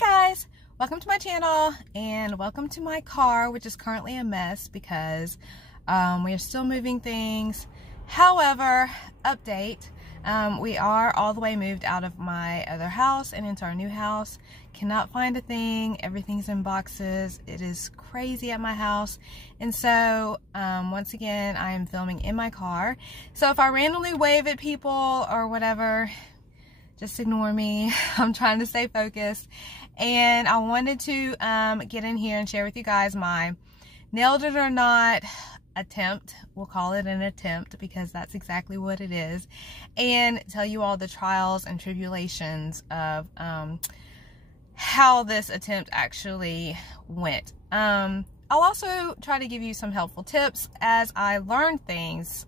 guys, welcome to my channel and welcome to my car, which is currently a mess because we are still moving things. However, update, we are all the way moved out of my other house and into our new house. Cannot find a thing. Everything's in boxes. It is crazy at my house. And so once again, I am filming in my car. So if I randomly wave at people or whatever, just ignore me. I'm trying to stay focused. And I wanted to get in here and share with you guys my nailed it or not attempt. We'll call it an attempt because that's exactly what it is. And tell you all the trials and tribulations of how this attempt actually went. I'll also try to give you some helpful tips as I learned things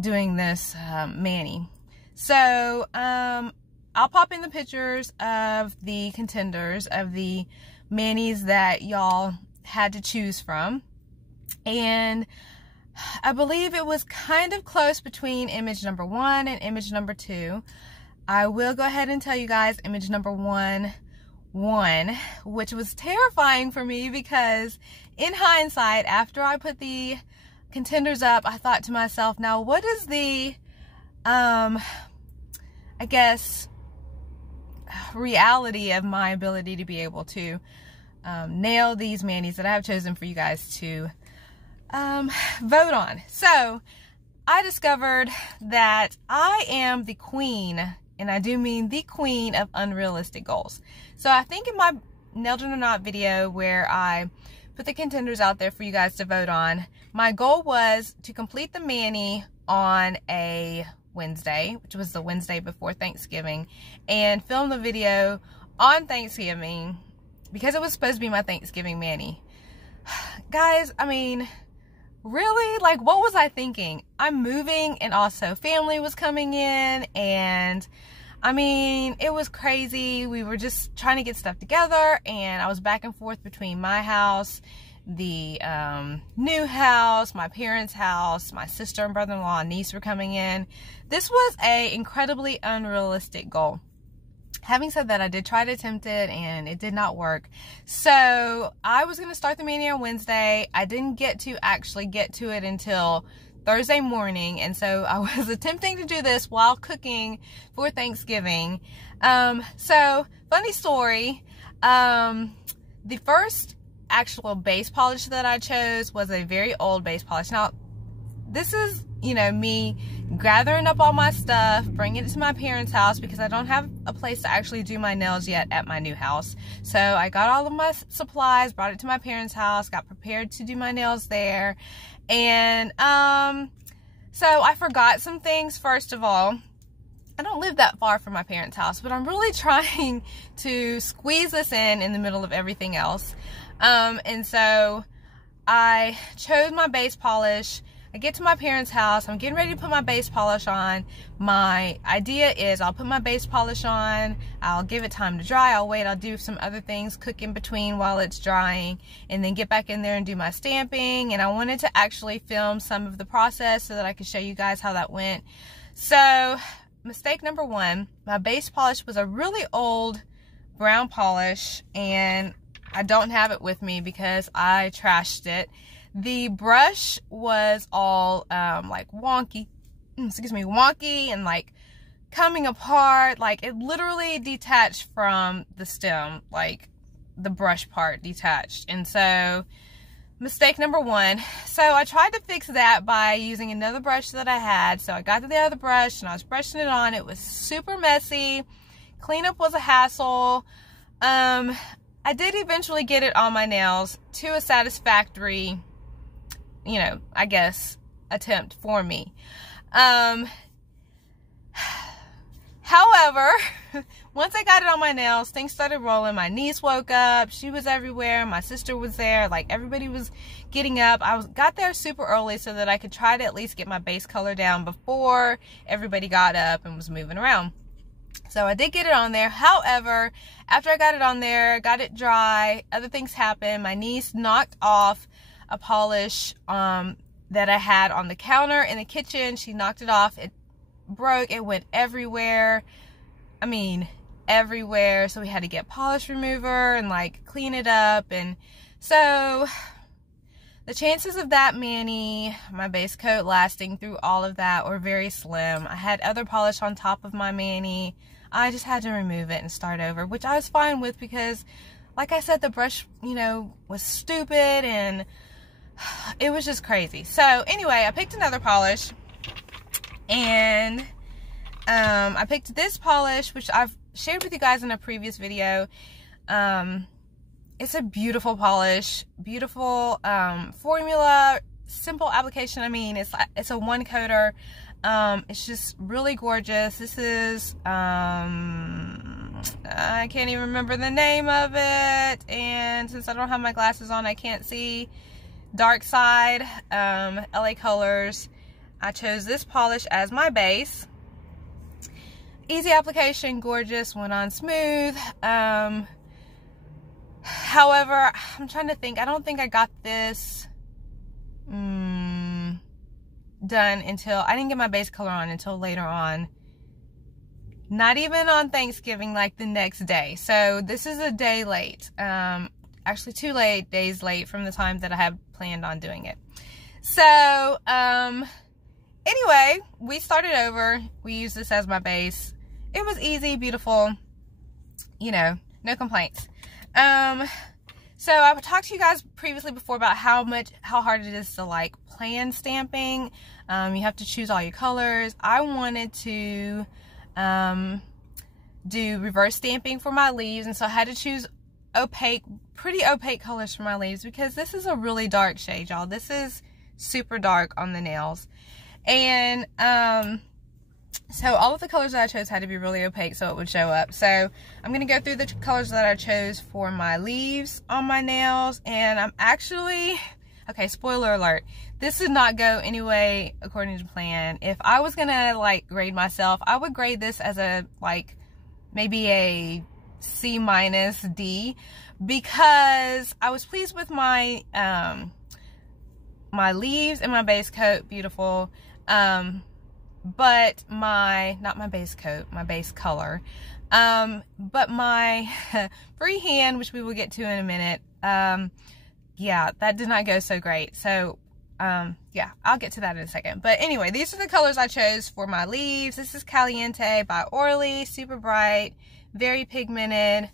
doing this mani. So, I'll pop in the pictures of the contenders, of the manis that y'all had to choose from. And I believe it was kind of close between image number 1 and image number 2. I will go ahead and tell you guys image number 1 won, which was terrifying for me because in hindsight, after I put the contenders up, I thought to myself, now what is the I guess reality of my ability to be able to nail these manis that I have chosen for you guys to vote on. So I discovered that I am the queen, and I do mean the queen of unrealistic goals. So I think in my nailed it or not video where I put the contenders out there for you guys to vote on, my goal was to complete the mani on a Wednesday, which was the Wednesday before Thanksgiving, and film the video on Thanksgiving because it was supposed to be my Thanksgiving mani. Guys, I mean, really? Like, what was I thinking? I'm moving and also family was coming in, and I mean, it was crazy. We were just trying to get stuff together, and I was back and forth between my house, the new house, my parents' house, my sister and brother-in-law and niece were coming in. This was a incredibly unrealistic goal. Having said that, I did try to attempt it and it did not work. So I was going to start the mani on Wednesday. I didn't get to actually get to it until Thursday morning, and so I was attempting to do this while cooking for Thanksgiving. So funny story, the first actual base polish that I chose was a very old base polish. Now, this is, you know, me gathering up all my stuff, bringing it to my parents' house because I don't have a place to actually do my nails yet at my new house. So I got all of my supplies, brought it to my parents' house, got prepared to do my nails there. And so I forgot some things. First of all, I don't live that far from my parents' house, but I'm really trying to squeeze this in the middle of everything else. And so I chose my base polish. I get to my parents' house. I'm getting ready to put my base polish on. My idea is I'll put my base polish on. I'll give it time to dry. I'll wait. I'll do some other things, cook in between while it's drying, and then get back in there and do my stamping. And I wanted to actually film some of the process so that I could show you guys how that went. So mistake number 1, my base polish was a really old brown polish, and I don't have it with me because I trashed it. The brush was all like wonky and like coming apart. Like it literally detached from the stem, like the brush part detached. And so mistake number 1. So I tried to fix that by using another brush that I had. So I got to the other brush and I was brushing it on. It was super messy. Cleanup was a hassle. I did eventually get it on my nails to a satisfactory, you know, I guess, attempt for me. However, once I got it on my nails, things started rolling. My niece woke up. She was everywhere. My sister was there. Like, everybody was getting up. I got there super early so that I could try to at least get my base color down before everybody got up and was moving around. So I did get it on there. However, after I got it on there, got it dry, other things happened. My niece knocked off a polish that I had on the counter in the kitchen. She knocked it off. It broke. It went everywhere. I mean, everywhere, so we had to get polish remover and like clean it up. And so the chances of that mani, my base coat, lasting through all of that were very slim. I had other polish on top of my mani. I just had to remove it and start over, which I was fine with because, like I said, the brush, you know, was stupid and it was just crazy. So anyway, I picked another polish, and I picked this polish, which I've shared with you guys in a previous video. It's a beautiful polish, beautiful formula, simple application. I mean, it's a one coater. It's just really gorgeous. This is I can't even remember the name of it, and since I don't have my glasses on, I can't see. Dark Side, LA Colors. I chose this polish as my base. Easy application, gorgeous, went on smooth. However, I'm trying to think. I don't think I got this done until, I didn't get my base color on until later on. Not even on Thanksgiving, like the next day. So this is a day late. Actually 2 days late from the time that I had planned on doing it. So, anyway, we started over. We used this as my base. It was easy, beautiful, you know, no complaints. So I've talked to you guys previously before about how hard it is to like plan stamping. You have to choose all your colors. I wanted to do reverse stamping for my leaves, and so I had to choose pretty opaque colors for my leaves because this is a really dark shade, y'all. This is super dark on the nails. And so all of the colors that I chose had to be really opaque so it would show up. So I'm going to go through the colors that I chose for my leaves on my nails, and I'm actually, okay, spoiler alert, this did not go anyway according to plan. If I was going to like grade myself, I would grade this as a like maybe a C- D, because I was pleased with my my leaves and my base coat, beautiful. But not my base coat, my base color. But my freehand, which we will get to in a minute, yeah, that did not go so great. So, yeah, I'll get to that in a second. But anyway, these are the colors I chose for my leaves. This is Caliente by Orly, super bright, very pigmented.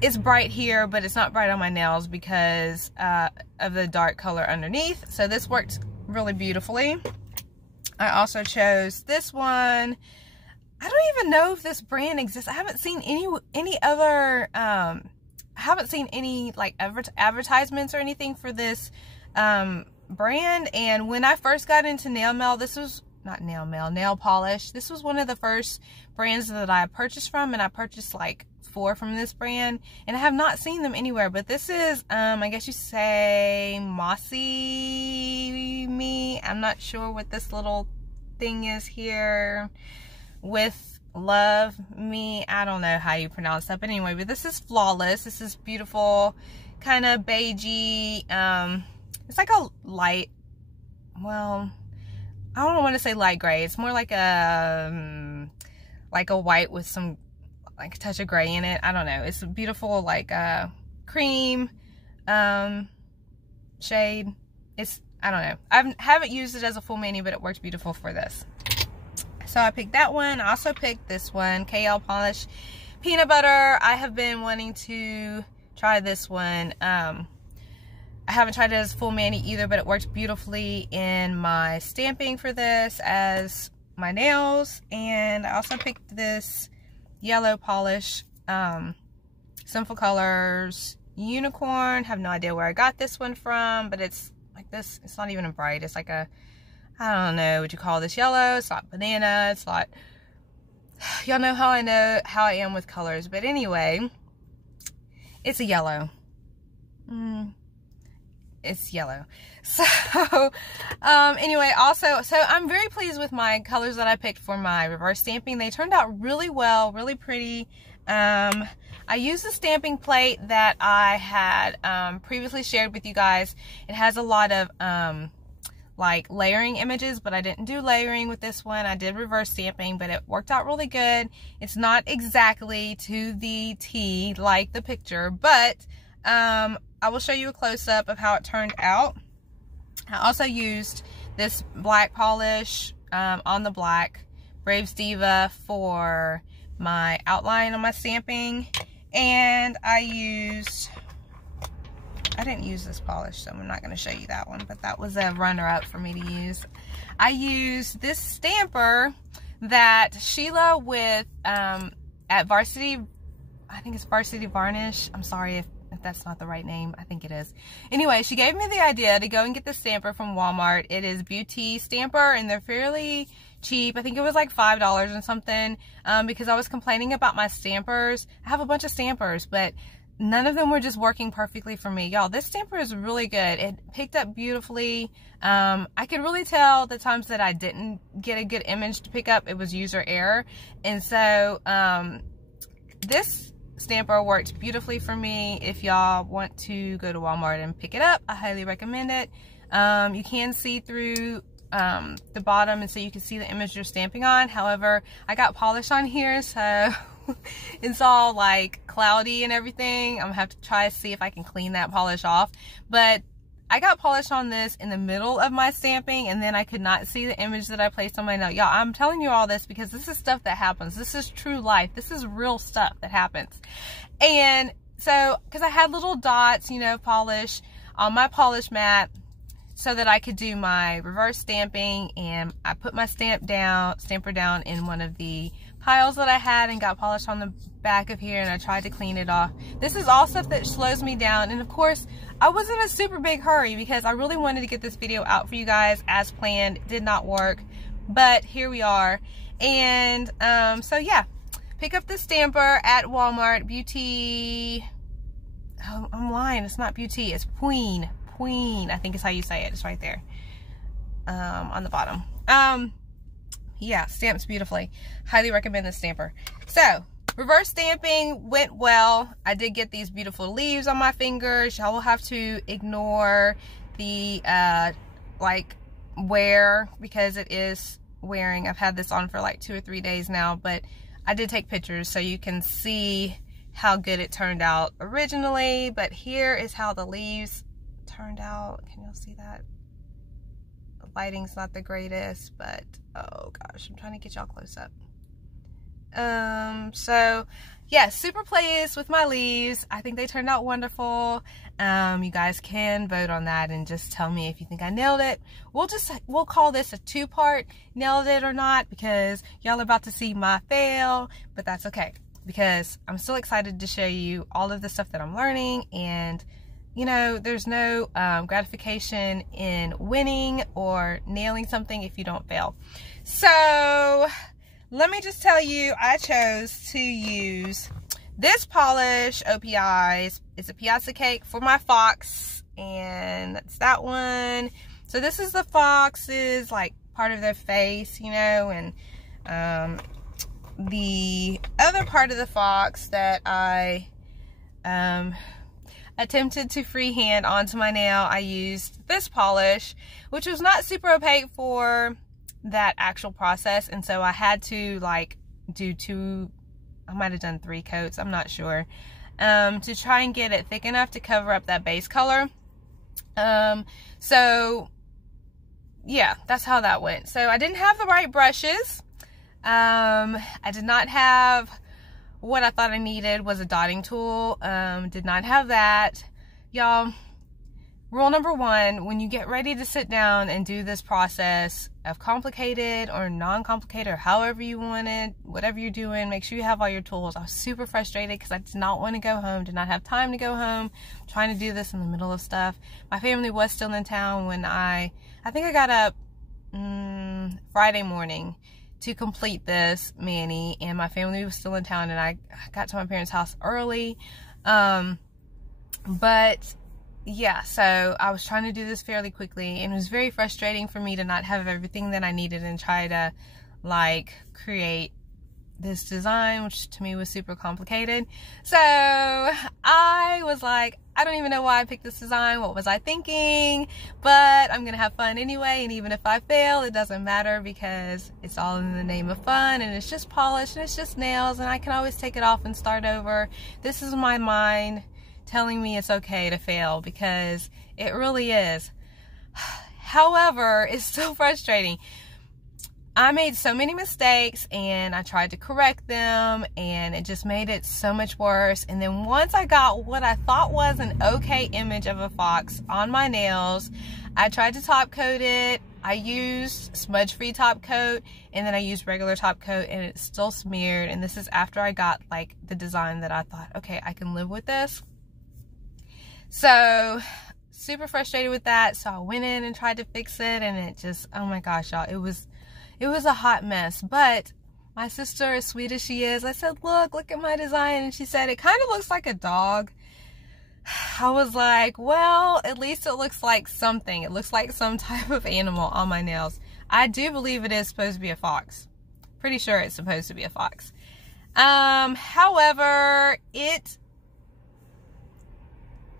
It's bright here, but it's not bright on my nails because of the dark color underneath. So this worked really beautifully. I also chose this one. I don't even know if this brand exists. I haven't seen any other I haven't seen any like advertisements or anything for this brand. And when I first got into nail polish, this was one of the first brands that I purchased from, and I purchased like 4 from this brand, and I have not seen them anywhere. But this is I guess you say Mossy Me. I'm not sure what this little thing is here. With Love Me, I don't know how you pronounce that, but anyway, but this is Flawless. This is beautiful, kind of beigey. It's like a light, well, I don't want to say light gray. It's more like a white with some like a touch of gray in it. I don't know. It's a beautiful like cream shade. It's, I don't know. I haven't used it as a full mani, but it works beautiful for this. So I picked that one. I also picked this one, KL Polish Peanut Butter. I have been wanting to try this one. I haven't tried it as full mani either, but it works beautifully in my stamping for this as my nails. And I also picked this yellow polish, Sinful Colors Unicorn. Have no idea where I got this one from, but it's like this. It's not even a bright. It's like a, I don't know what you call this, yellow. It's not banana. It's not, y'all know how I am with colors. But anyway, it's a yellow. It's yellow. So anyway, also, so I'm very pleased with my colors that I picked for my reverse stamping. They turned out really well, really pretty. I used the stamping plate that I had previously shared with you guys. It has a lot of like layering images, but I didn't do layering with this one. I did reverse stamping, but it worked out really good. It's not exactly to the T like the picture, but I will show you a close-up of how it turned out. I also used this black polish on the black Braves Diva for my outline on my stamping, and I didn't use this polish, so I'm not going to show you that one, but that was a runner-up for me to use. I used this stamper that Sheila with at Varsity, I think it's Varsity Varnish. I'm sorry if that's not the right name. I think it is. Anyway, she gave me the idea to go and get this stamper from Walmart. It is Beauty Stamper, and they're fairly cheap. I think it was like $5 and something, because I was complaining about my stampers. I have a bunch of stampers, but none of them were just working perfectly for me. Y'all, this stamper is really good. It picked up beautifully. I could really tell the times that I didn't get a good image to pick up, it was user error. And so this stamper worked beautifully for me. If y'all want to go to Walmart and pick it up, I highly recommend it. You can see through the bottom, and so you can see the image you're stamping on. However, I got polish on here, so it's all like cloudy and everything. I'm gonna have to try to see if I can clean that polish off. But I got polish on this in the middle of my stamping, and then I could not see the image that I placed on my note. Y'all, I'm telling you all this because this is stuff that happens. This is true life. This is real stuff that happens. And so, because I had little dots, you know, polish on my polish mat so that I could do my reverse stamping, and I put my stamper down in one of the piles that I had and got polish on the back of here, and I tried to clean it off. This is all stuff that slows me down, and of course I was in a super big hurry because I really wanted to get this video out for you guys as planned. It did not work, but here we are. And so yeah, pick up the stamper at Walmart. Beauty, oh, I'm lying, it's not Beauty, it's Queen, I think is how you say it. It's right there on the bottom. Yeah, stamps beautifully. Highly recommend this stamper. So, reverse stamping went well. I did get these beautiful leaves on my fingers. Y'all will have to ignore the like wear because it is wearing. I've had this on for like 2 or 3 days now, but I did take pictures so you can see how good it turned out originally. But here is how the leaves turned out. Can y'all see that? The lighting's not the greatest, but oh gosh, I'm trying to get y'all close up. So yeah, super pleased with my leaves. I think they turned out wonderful. You guys can vote on that and just tell me if you think I nailed it. We'll call this a 2-part nailed it or not, because y'all are about to see my fail, but that's okay because I'm still excited to show you all of the stuff that I'm learning. And you know, there's no gratification in winning or nailing something if you don't fail. So let me just tell you, I chose to use this polish, OPI's. It's a Piazza Cake for my fox, and that's that one. So this is the fox's, like, part of their face, you know, and the other part of the fox that I attempted to freehand onto my nail, I used this polish, which was not super opaque for that actual process, and so I had to like do I might have done 3 coats, I'm not sure, to try and get it thick enough to cover up that base color. So yeah, that's how that went. So I didn't have the right brushes. I did not have what I thought I needed was a dotting tool. Did not have that. Y'all, rule number 1, when you get ready to sit down and do this process of complicated or non-complicated or however you want it, whatever you're doing, make sure you have all your tools. I was super frustrated because I did not want to go home, did not have time to go home, trying to do this in the middle of stuff. My family was still in town when I think I got up Friday morning to complete this mani, and my family was still in town, and I got to my parents' house early. But yeah, so I was trying to do this fairly quickly, and it was very frustrating for me to not have everything that I needed and try to like create this design, which to me was super complicated. So I was like, I don't even know why I picked this design. What was I thinking? But I'm gonna have fun anyway, and even if I fail, it doesn't matter because it's all in the name of fun, and it's just polish and it's just nails, and I can always take it off and start over. This is my mind telling me it's okay to fail, because it really is. However, it's so frustrating. I made so many mistakes and I tried to correct them, and it just made it so much worse. And then once I got what I thought was an okay image of a fox on my nails, I tried to top coat it. I used smudge-free top coat, and then I used regular top coat, and it's still smeared. And this is after I got like the design that I thought, okay, I can live with this. So super frustrated with that. So I went in and tried to fix it, and it just, oh my gosh, y'all, it was a hot mess. But my sister, as sweet as she is, I said, look at my design. And she said, it kind of looks like a dog. I was like, well, at least it looks like something. It looks like some type of animal on my nails. I do believe it is supposed to be a fox. Pretty sure it's supposed to be a fox. However,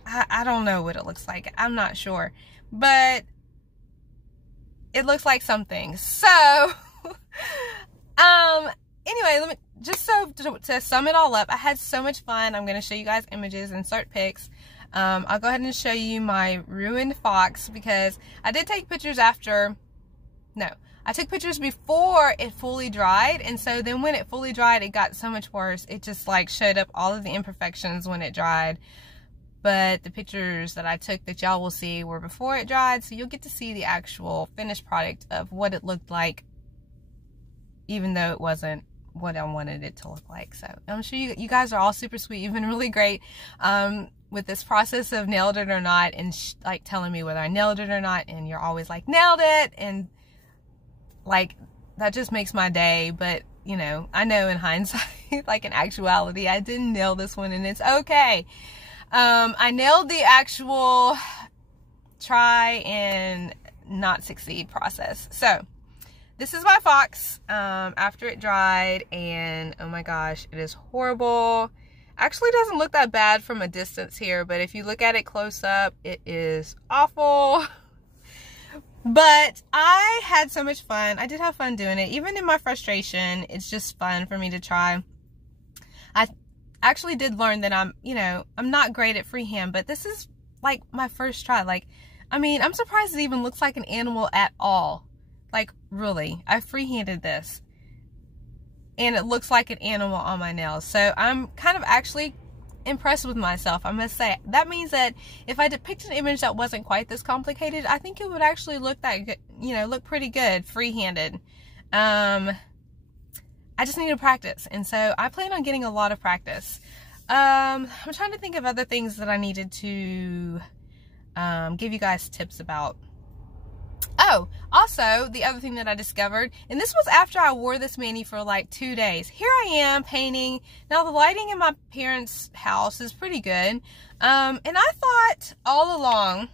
I don't know what it looks like. I'm not sure. But it looks like something. So, anyway, to sum it all up, I had so much fun. I'm going to show you guys images, insert pics. I'll go ahead and show you my ruined fox, because I did take pictures I took pictures before it fully dried. And so then when it fully dried, it got so much worse. It just like showed up all of the imperfections when it dried. But the pictures that I took that y'all will see were before it dried, so you'll get to see the actual finished product of what it looked like, even though it wasn't what I wanted it to look like. So I'm sure you guys are all super sweet. You've been really great with this process of nailed it or not, and like telling me whether I nailed it or not, and you're always like, nailed it, and like that just makes my day. But you know, I know in hindsight, like in actuality, I didn't nail this one, and it's okay. I nailed the actual try and not succeed process. So this is my fox after it dried, and oh my gosh, it is horrible. Actually doesn't look that bad from a distance here, but if you look at it close up, it is awful. But I had so much fun. I did have fun doing it. Even in my frustration, it's just fun for me to try. I actually did learn that I'm not great at freehand, but this is like my first try. Like, I mean, I'm surprised it even looks like an animal at all. Like, really, I freehanded this and it looks like an animal on my nails. So I'm kind of actually impressed with myself, I must say. That means that if I depicted an image that wasn't quite this complicated, I think it would actually look that good, look pretty good freehanded. I just need to practice, and so I plan on getting a lot of practice. I'm trying to think of other things that I needed to give you guys tips about. Oh, also, the other thing that I discovered, and this was after I wore this mani for like 2 days. Here I am painting. Now, the lighting in my parents' house is pretty good. And I thought all along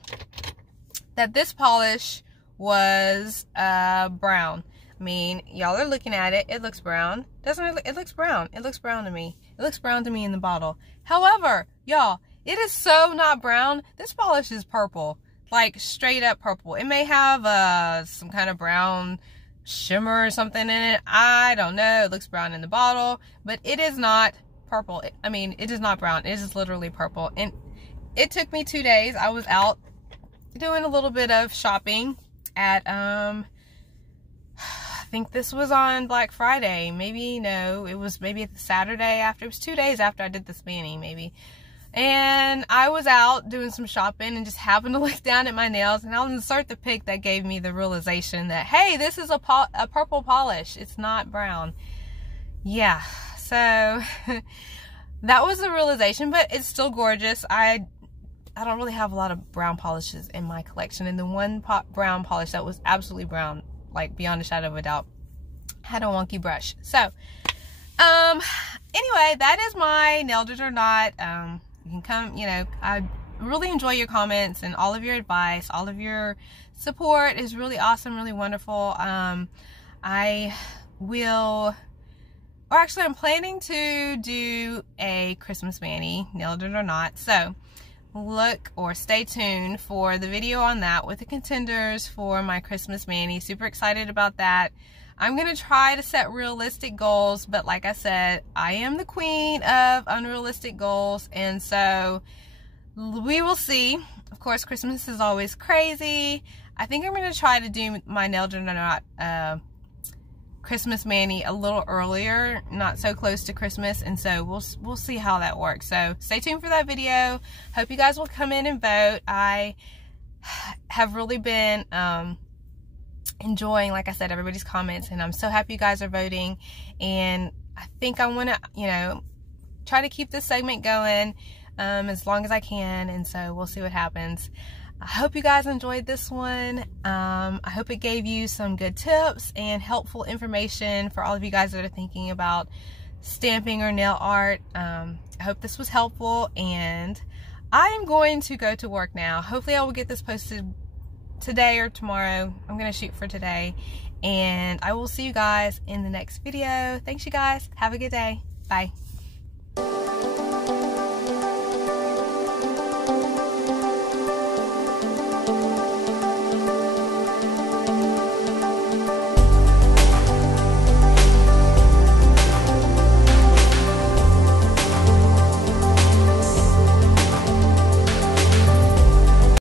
that this polish was brown. I mean, y'all are looking at it. It looks brown. Doesn't it? It looks brown. It looks brown to me. It looks brown to me in the bottle. However, y'all, it is so not brown. This polish is purple. Like, straight up purple. It may have some kind of brown shimmer or something in it. I don't know. It looks brown in the bottle. But it is not purple. It is not brown. It is literally purple. And it took me 2 days. I was out doing a little bit of shopping at, I think this was on Black Friday. Maybe, no, it was maybe the Saturday after. It was 2 days after I did this mani, maybe. And I was out doing some shopping and just happened to look down at my nails, and I'll insert the pic that gave me the realization that, hey, this is a purple polish. It's not brown. Yeah, so that was the realization, but it's still gorgeous. I don't really have a lot of brown polishes in my collection, and the one brown polish that was absolutely brown, like beyond a shadow of a doubt, had a wonky brush. So anyway, that is my nailed it or not. You can come, I really enjoy your comments and all of your advice. All of your support is really awesome, really wonderful. I will or actually I'm planning to do a Christmas mani, nailed it or not. So look or stay tuned for the video on that with the contenders for my Christmas mani. Super excited about that. I'm going to try to set realistic goals, but like I said, I am the queen of unrealistic goals, and so we will see. Of course, Christmas is always crazy. I think I'm going to try to do my nailed it or not Christmas mani a little earlier, not so close to Christmas, and so we'll see how that works. So stay tuned for that video. Hope you guys will come in and vote. I have really been enjoying, like I said, everybody's comments, and I'm so happy you guys are voting, and I think I want to, you know, try to keep this segment going as long as I can, and so we'll see what happens. I hope you guys enjoyed this one. I hope it gave you some good tips and helpful information for all of you guys that are thinking about stamping or nail art. I hope this was helpful, and I am going to go to work now. Hopefully I will get this posted today or tomorrow. I'm going to shoot for today, and I will see you guys in the next video. Thanks, you guys. Have a good day. Bye.